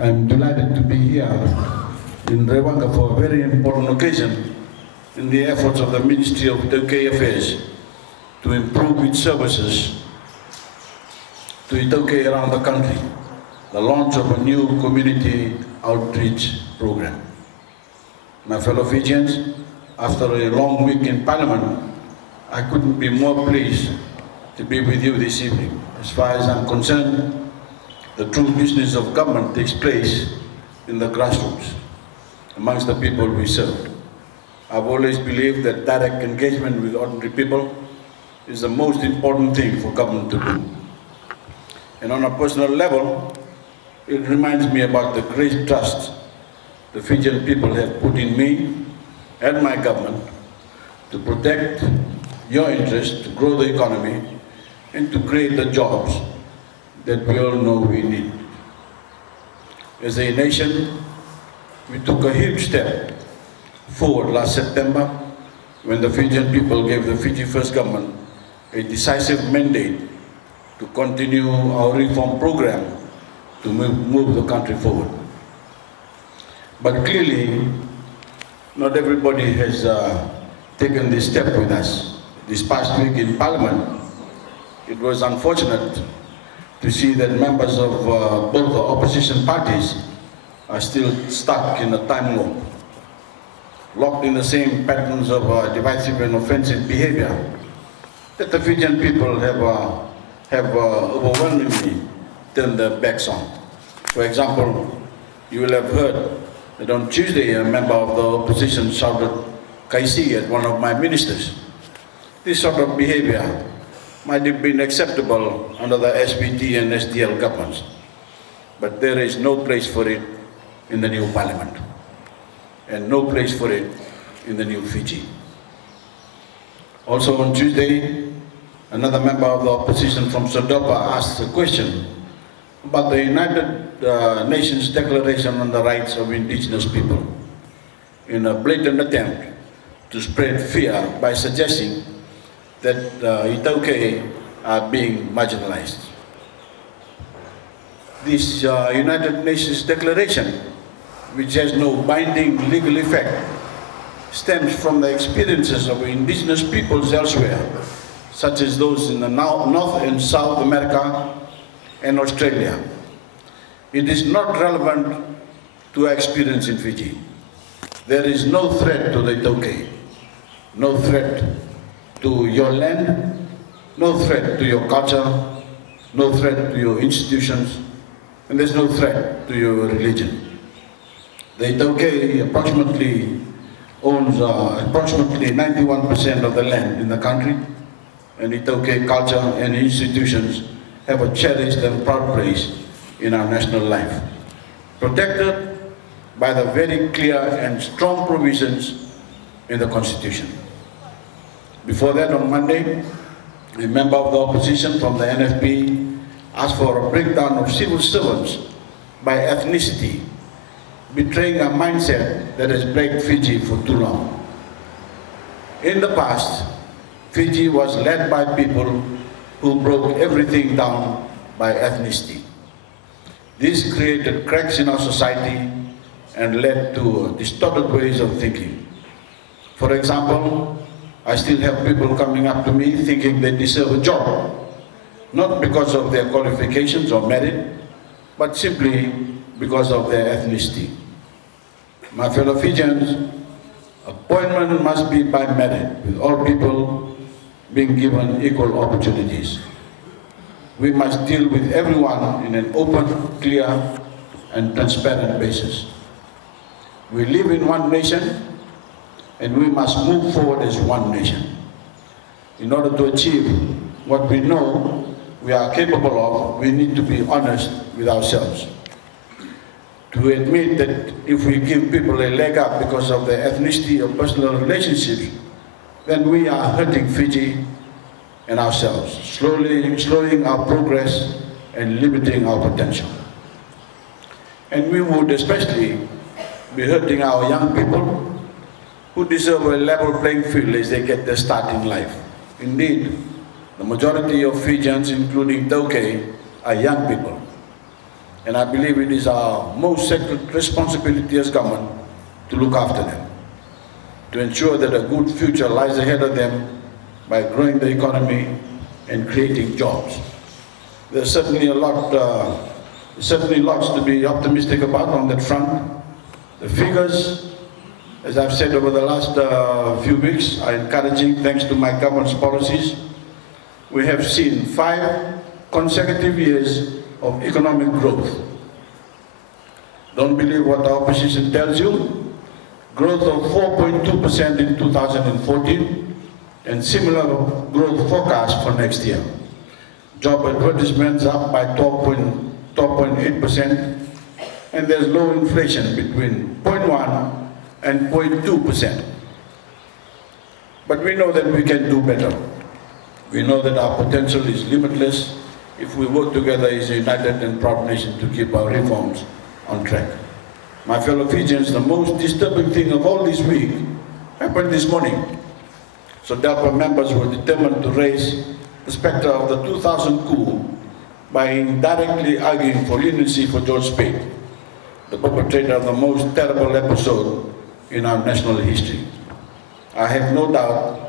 I'm delighted to be here in Raiwaqa for a very important occasion in the efforts of the Ministry of iTaukei Affairs to improve its services to iTaukei around the country, the launch of a new community outreach program. My fellow Fijians, after a long week in Parliament, I couldn't be more pleased to be with you this evening. As far as I'm concerned, the true business of government takes place in the grassroots, amongst the people we serve. I've always believed that direct engagement with ordinary people is the most important thing for government to do. And on a personal level, it reminds me about the great trust the Fijian people have put in me and my government to protect your interests, to grow the economy, and to create the jobs that we all know we need. As a nation, we took a huge step forward last September when the Fijian people gave the Fiji First government a decisive mandate to continue our reform program to move the country forward. But clearly, not everybody has taken this step with us. This past week in Parliament, it was unfortunate to see that members of both the opposition parties are still stuck in a time warp, locked in the same patterns of divisive and offensive behavior that the Fijian people have overwhelmingly turned their backs on. For example, you will have heard that on Tuesday a member of the opposition shouted "Kaisi" at one of my ministers. This sort of behavior might have been acceptable under the SBT and SDL governments, but there is no place for it in the new Parliament, and no place for it in the new Fiji. Also on Tuesday, another member of the opposition from Sodopa asked a question about the United Nations Declaration on the Rights of Indigenous People in a blatant attempt to spread fear by suggesting that iTaukei are being marginalized. This United Nations Declaration, which has no binding legal effect, stems from the experiences of indigenous peoples elsewhere, such as those in the North and South America and Australia. It is not relevant to our experience in Fiji. There is no threat to the iTaukei, no threat to your land, no threat to your culture, no threat to your institutions, and there's no threat to your religion. The iTaukei approximately owns approximately 91% of the land in the country, and iTaukei culture and institutions have a cherished and proud place in our national life, protected by the very clear and strong provisions in the Constitution. Before that, on Monday, a member of the opposition from the NFP asked for a breakdown of civil servants by ethnicity, betraying a mindset that has plagued Fiji for too long. In the past, Fiji was led by people who broke everything down by ethnicity. This created cracks in our society and led to distorted ways of thinking. For example, I still have people coming up to me thinking they deserve a job, not because of their qualifications or merit, but simply because of their ethnicity. My fellow Fijians, appointment must be by merit, with all people being given equal opportunities. We must deal with everyone in an open, clear, and transparent basis. We live in one nation, and we must move forward as one nation. In order to achieve what we know we are capable of, we need to be honest with ourselves. To admit that if we give people a leg up because of their ethnicity or personal relationships, then we are hurting Fiji and ourselves, slowing our progress and limiting our potential. And we would especially be hurting our young people who deserve a level playing field as they get their start in life. Indeed, the majority of Fijians, including iTaukei, are young people. and I believe it is our most sacred responsibility as government to look after them, to ensure that a good future lies ahead of them by growing the economy and creating jobs. There's certainly lots to be optimistic about on that front. The figures, as I've said over the last few weeks, are encouraging thanks to my government's policies. We have seen 5 consecutive years of economic growth. Don't believe what the opposition tells you. Growth of 4.2% in 2014 and similar growth forecast for next year. Job advertisements up by 12.8%, and there's low inflation between 0.1 and 0.2%. But we know that we can do better. We know that our potential is limitless if we work together as a united and proud nation to keep our reforms on track. My fellow Fijians, the most disturbing thing of all this week happened this morning. So DELPA members were determined to raise the spectre of the 2000 coup by indirectly arguing for leniency for George Speight, the perpetrator of the most terrible episode in our national history. I have no doubt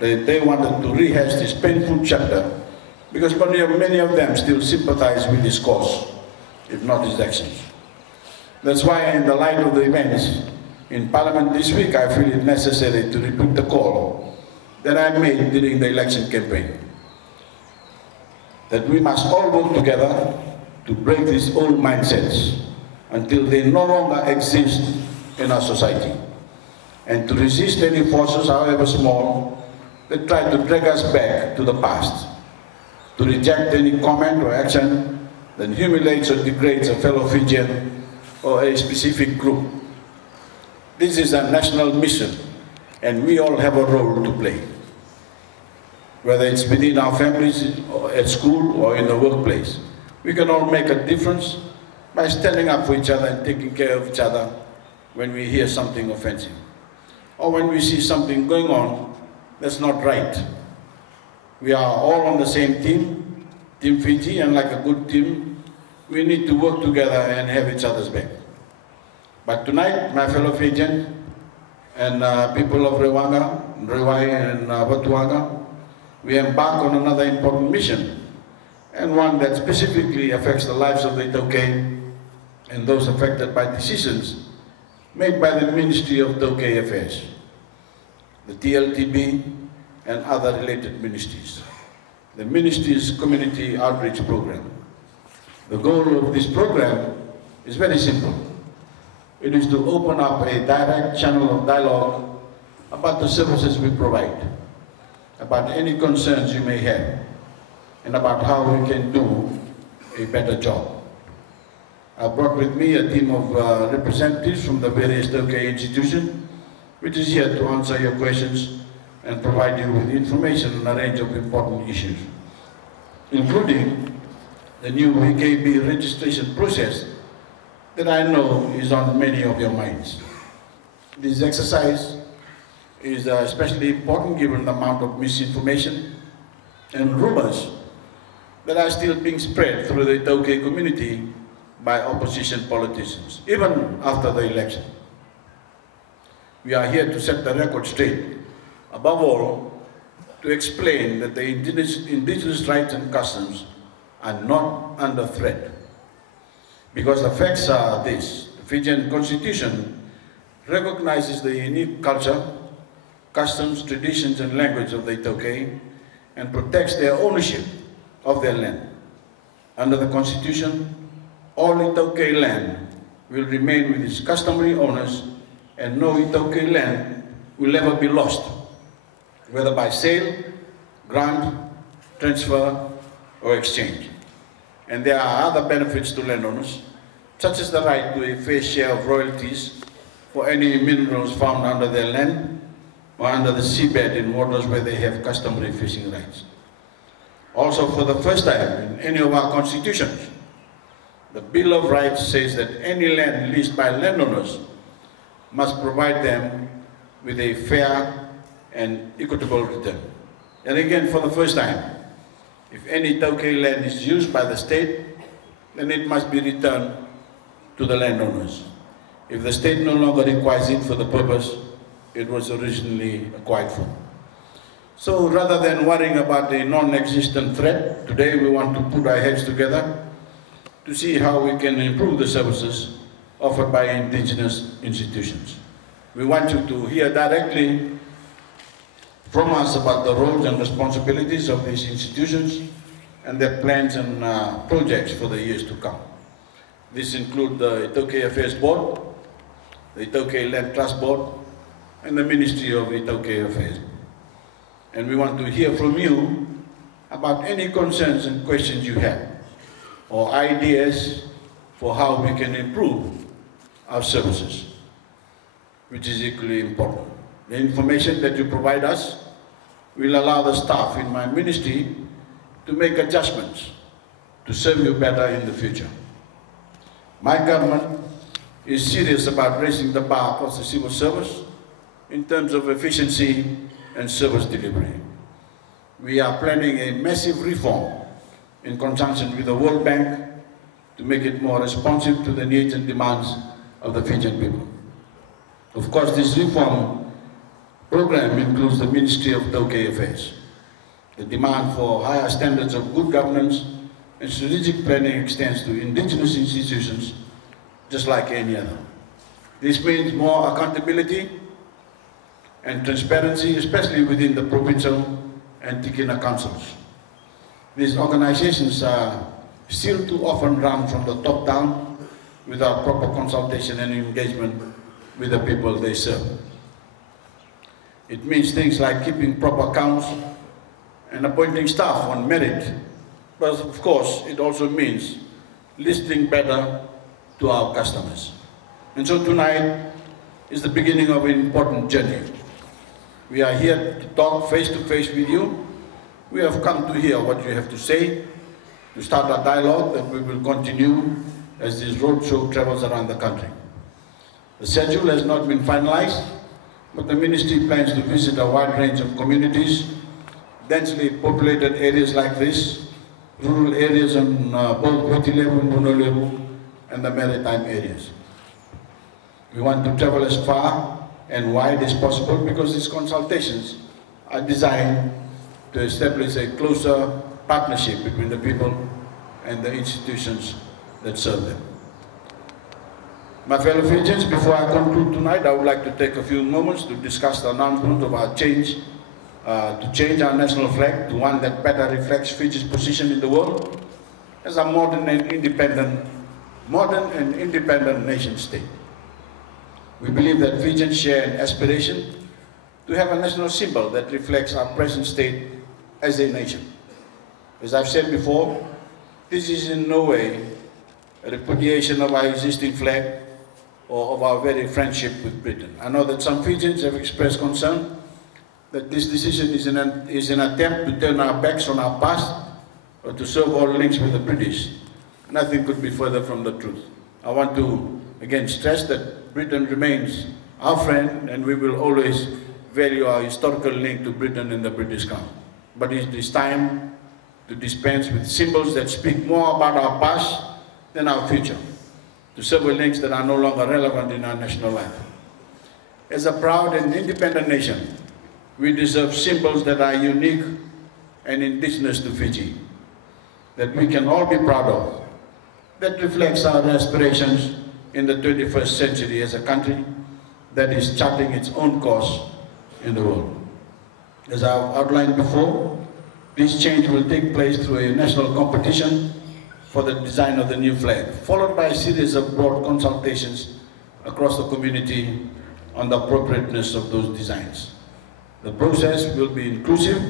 that they wanted to rehash this painful chapter because many of them still sympathize with his cause, if not his actions. That's why, in the light of the events in Parliament this week, I feel it necessary to repeat the call that I made during the election campaign, that we must all work together to break these old mindsets until they no longer exist in our society, and to resist any forces, however small, that try to drag us back to the past, to reject any comment or action that humiliates or degrades a fellow Fijian or a specific group. This is a national mission, and we all have a role to play, whether it's within our families, or at school, or in the workplace. We can all make a difference by standing up for each other and taking care of each other when we hear something offensive, or when we see something going on that's not right. We are all on the same team, Team Fiji, and like a good team, we need to work together and have each other's back. But tonight, my fellow Fijian and people of Raiwaqa, and Voreqe, we embark on another important mission, and one that specifically affects the lives of the iTaukei and those affected by decisions made by the Ministry of Itaukei Affairs, the TLTB, and other related ministries. The ministry's community outreach program. The goal of this program is very simple. It is to open up a direct channel of dialogue about the services we provide, about any concerns you may have, and about how we can do a better job. I brought with me a team of representatives from the various Itaukei institutions, which is here to answer your questions and provide you with information on a range of important issues, including the new VKB registration process that I know is on many of your minds. This exercise is especially important given the amount of misinformation and rumors that are still being spread through the Itaukei community by opposition politicians, even after the election. We are here to set the record straight. Above all, to explain that the indigenous rights and customs are not under threat. Because the facts are this: the Fijian Constitution recognizes the unique culture, customs, traditions, and language of the Itaukei and protects their ownership of their land. Under the Constitution, all Itaukei land will remain with its customary owners, and no Itaukei land will ever be lost, whether by sale, grant, transfer, or exchange. And there are other benefits to landowners, such as the right to a fair share of royalties for any minerals found under their land or under the seabed in waters where they have customary fishing rights. Also, for the first time in any of our constitutions, the Bill of Rights says that any land leased by landowners must provide them with a fair and equitable return. And again, for the first time, if any Itaukei land is used by the state then it must be returned to the landowners. If the state no longer requires it for the purpose it was originally acquired for. So rather than worrying about the non-existent threat, today we want to put our heads together to see how we can improve the services offered by indigenous institutions. We want you to hear directly from us about the roles and responsibilities of these institutions and their plans and projects for the years to come. This includes the iTaukei Affairs Board, the iTaukei Land Trust Board, and the Ministry of iTaukei Affairs. And we want to hear from you about any concerns and questions you have, or ideas for how we can improve our services, which is equally important. The information that you provide us will allow the staff in my ministry to make adjustments to serve you better in the future. My government is serious about raising the bar across the civil service in terms of efficiency and service delivery. We are planning a massive reform in conjunction with the World Bank to make it more responsive to the needs and demands of the Fijian people. Of course, this reform program includes the Ministry of iTaukei Affairs. The demand for higher standards of good governance and strategic planning extends to indigenous institutions just like any other. This means more accountability and transparency, especially within the provincial and Tikina councils. These organizations are still too often run from the top down without proper consultation and engagement with the people they serve. It means things like keeping proper accounts and appointing staff on merit. But of course, it also means listening better to our customers. And so tonight is the beginning of an important journey. We are here to talk face to face with you. We have come to hear what you have to say, to start a dialogue that we will continue as this roadshow travels around the country. The schedule has not been finalized, but the ministry plans to visit a wide range of communities, densely populated areas like this, rural areas on both Votilevu and Bunolevu, and the maritime areas. We want to travel as far and wide as possible because these consultations are designed to establish a closer partnership between the people and the institutions that serve them. My fellow Fijians, before I conclude tonight, I would like to take a few moments to discuss the announcement of our change, to change our national flag to one that better reflects Fiji's position in the world as a modern and independent nation state. We believe that Fijians share an aspiration to have a national symbol that reflects our present state as a nation. As I've said before, this is in no way a repudiation of our existing flag or of our very friendship with Britain. I know that some Fijians have expressed concern that this decision is an attempt to turn our backs on our past or to serve all links with the British. Nothing could be further from the truth. I want to again stress that Britain remains our friend and we will always value our historical link to Britain and the British Crown. But it is time to dispense with symbols that speak more about our past than our future, to sever links that are no longer relevant in our national life. As a proud and independent nation, we deserve symbols that are unique and indigenous to Fiji, that we can all be proud of, that reflects our aspirations in the 21st century as a country that is charting its own course in the world. As I've outlined before, this change will take place through a national competition for the design of the new flag, followed by a series of broad consultations across the community on the appropriateness of those designs. The process will be inclusive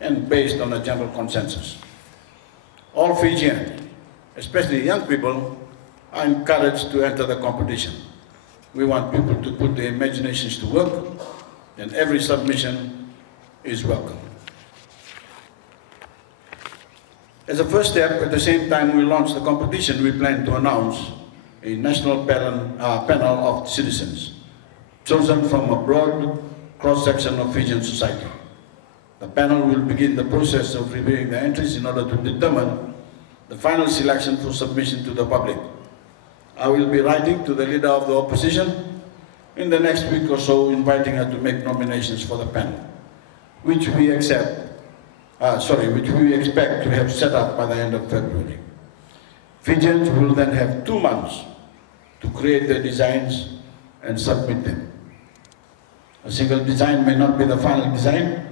and based on a general consensus. All Fijians, especially young people, are encouraged to enter the competition. We want people to put their imaginations to work, and every submission is welcome. As a first step, at the same time we launch the competition, we plan to announce a national panel of citizens, chosen from a broad cross-section of Fijian society. The panel will begin the process of reviewing the entries in order to determine the final selection for submission to the public. I will be writing to the leader of the opposition in the next week or so, inviting her to make nominations for the panel, which we expect to have set up by the end of February. Fijians will then have 2 months to create their designs and submit them. A single design may not be the final design,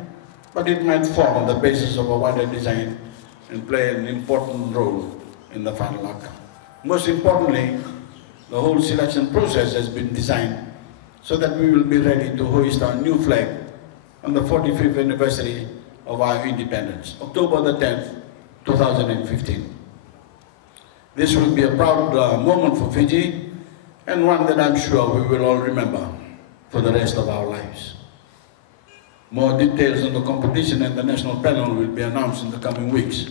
but it might form the basis of a wider design and play an important role in the final outcome. Most importantly, the whole selection process has been designed so that we will be ready to hoist our new flag on the 45th anniversary of our independence, October the 10th, 2015. This will be a proud moment for Fiji, and one that I'm sure we will all remember for the rest of our lives. More details on the competition and the national panel will be announced in the coming weeks.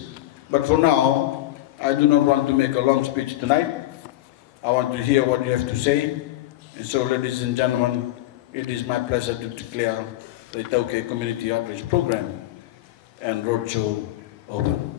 But for now, I do not want to make a long speech tonight. I want to hear what you have to say. And so, ladies and gentlemen, it is my pleasure to declare the iTaukei Community Outreach Program and Roadshow open.